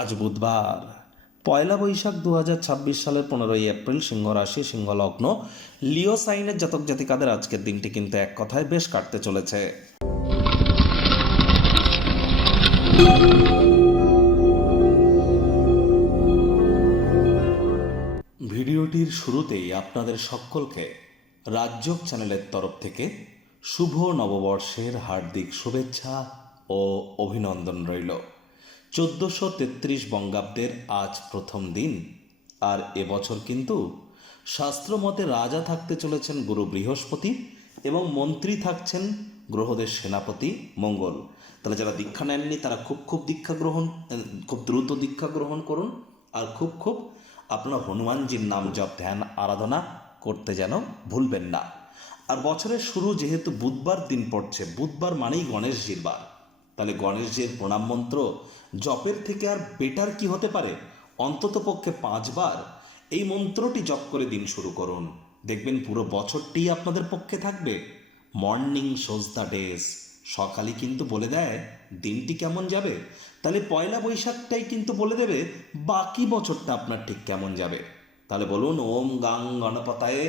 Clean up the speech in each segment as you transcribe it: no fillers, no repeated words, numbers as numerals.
আজ বুধবার পয়লা বৈশাখ 2026 সালের 15ই এপ্রিল, সিংহ রাশি, সিংহ লগ্ন, লিও সাইনের জাতক জাতিকাদের আজকের দিনটি কিন্তু এক কথায় বেশ কাটতে চলেছে। ভিডিওটির শুরুতেই আপনাদের সকলকে রাজযোগ চ্যানেলের তরফ থেকে শুভ নববর্ষের হার্দিক শুভেচ্ছা ও অভিনন্দন রইল। 1433 বঙ্গাব্দের আজ প্রথম দিন, আর এবছর কিন্তু শাস্ত্রমতে রাজা থাকতে চলেছেন গুরু বৃহস্পতি এবং মন্ত্রী থাকছেন গ্রহদের সেনাপতি মঙ্গল। তাহলে যারা দীক্ষা নেননি তারা খুব খুব দ্রুত দীক্ষা গ্রহণ করুন, আর খুব আপনারা হনুমানজির নাম জপ ধ্যান আরাধনা করতে যেন ভুলবেন না। আর বছরের শুরু যেহেতু বুধবার দিন পড়ছে, বুধবার মানেই গণেশজির বার, তাহলে গণেশজির প্রণাম মন্ত্র জপের থেকে আর বেটার কি হতে পারে? অন্তত পক্ষে 5 বার এই মন্ত্রটি জপ করে দিন শুরু করুন, দেখবেন পুরো বছরটি আপনাদের পক্ষে থাকবে। মর্নিং শোজ দ্য ডেজ, সকালে কিন্তু বলে দেয় দিনটি কেমন যাবে। তাহলে পয়লা বৈশাখটাই কিন্তু বলে দেবে বাকি বছরটা আপনার ঠিক কেমন যাবে। তাহলে বলুন, ওম গাং গণপতায়ে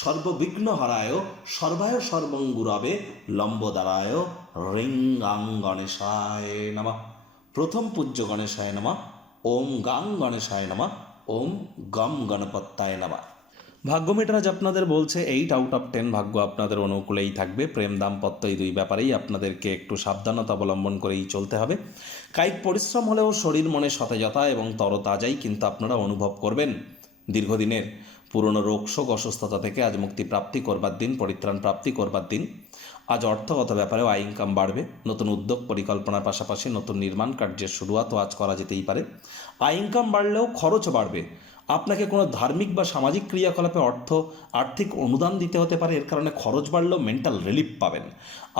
সর্ববিঘ্ন হারায় সর্বায় সর্বঙ্গুরাবে লম্বদারায় রিং গাং গণেশায় নমঃ। প্রথম পূজ্য গণেশায় নমঃ। ওম গাং গণেশায় নমঃ। ওম গম গণপত্যায় নমঃ। ভাগ্য মিটার আজ আপনাদের বলছে 8 আউট অফ 10 ভাগ্য আপনাদের অনুকূলেই থাকবে। প্রেম দাম্পত্য এই দুই ব্যাপারেই আপনাদেরকে একটু সাবধানতা অবলম্বন করেই চলতে হবে। কায়িক পরিশ্রম হলেও শরীর মনে সতেজতা এবং তরতাজাই কিন্তু আপনারা অনুভব করবেন। দীর্ঘদিনের পুরনো রোগ শোক অসুস্থতা থেকে আজ মুক্তি প্রাপ্তি করবার দিন, পরিত্রাণ প্রাপ্তি করবার দিন। আজ অর্থগত ব্যাপারেও আয় ইনকাম বাড়বে। নতুন উদ্যোগ পরিকল্পনার পাশাপাশি নতুন নির্মাণ কার্যের শুরুয়াতও আজ করা যেতেই পারে। আয় ইনকাম বাড়লেও খরচও বাড়বে। আপনাকে কোনো ধার্মিক বা সামাজিক ক্রিয়াকলাপে আর্থিক অনুদান দিতে হতে পারে, এর কারণে খরচ বাড়লেও মেন্টাল রিলিফ পাবেন।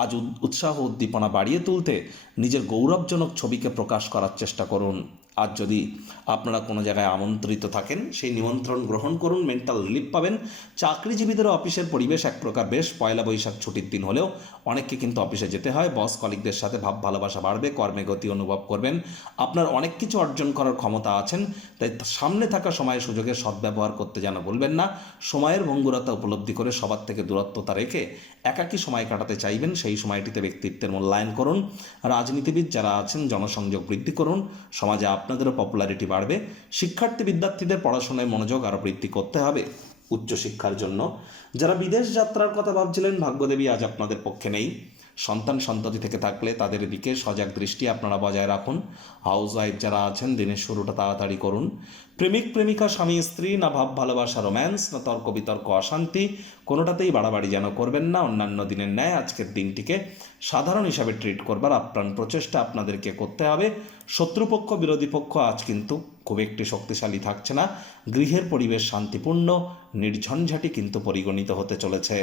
আজ উৎসাহ উদ্দীপনা বাড়িয়ে তুলতে নিজের গৌরবজনক ছবিকে প্রকাশ করার চেষ্টা করুন। আজ যদি আপনারা কোনো জায়গায় আমন্ত্রিত থাকেন, সেই নিমন্ত্রণ গ্রহণ করুন, মেন্টাল রিলিফ পাবেন। চাকরিজীবীদের অফিসের পরিবেশ এক প্রকার বেশ। পয়লা বৈশাখ ছুটির দিন হলেও অনেককে কিন্তু অফিসে যেতে হয়। বস কলিগদের সাথে ভাব ভালোবাসা বাড়বে, কর্মে গতি অনুভব করবেন। আপনার অনেক কিছু অর্জন করার ক্ষমতা আছেন, তাই সামনে থাকা সময় সুযোগের সদ্ব্যবহার করতে যেন ভুলবেন না। সময়ের ভঙ্গুরতা উপলব্ধি করে সবার থেকে দূরত্বতা রেখে একাকী সময় কাটাতে চাইবেন, সেই সময়টিতে ব্যক্তিত্বের মূল্যায়ন করুন। রাজনীতিবিদ যারা আছেন জনসংযোগ বৃদ্ধি করুন, সমাজে আপনাদেরও পপুলারিটি বাড়বে। শিক্ষার্থী বিদ্যার্থীদের পড়াশোনায় মনোযোগ আরও বৃদ্ধি করতে হবে। উচ্চশিক্ষার জন্য যারা বিদেশ যাত্রার কথা ভাবছিলেন, ভাগ্যদেবী আজ আপনাদের পক্ষে নেই। সন্ততি থেকে থাকলে তাদের দিকে সজাগ দৃষ্টি আপনারা বজায় রাখুন। হাউস ওয়াইফ যারা আছেন দিনের শুরুটা তাড়াতাড়ি করুন। প্রেমিক প্রেমিকা স্বামী স্ত্রী, না ভাব ভালোবাসা রোম্যান্স, না তর্ক বিতর্ক অশান্তি, কোনোটাতেই বাড়াবাড়ি যেন করবেন না। অন্যান্য দিনের ন্যায় আজকের দিনটিকে সাধারণ হিসাবে ট্রিট করবার আপ্রাণ প্রচেষ্টা আপনাদেরকে করতে হবে। শত্রুপক্ষ বিরোধী পক্ষ আজ কিন্তু খুব একটি শক্তিশালী থাকছে না। গৃহের পরিবেশ শান্তিপূর্ণ, নির্ঝঞ্ঝাটি কিন্তু পরিগণিত হতে চলেছে।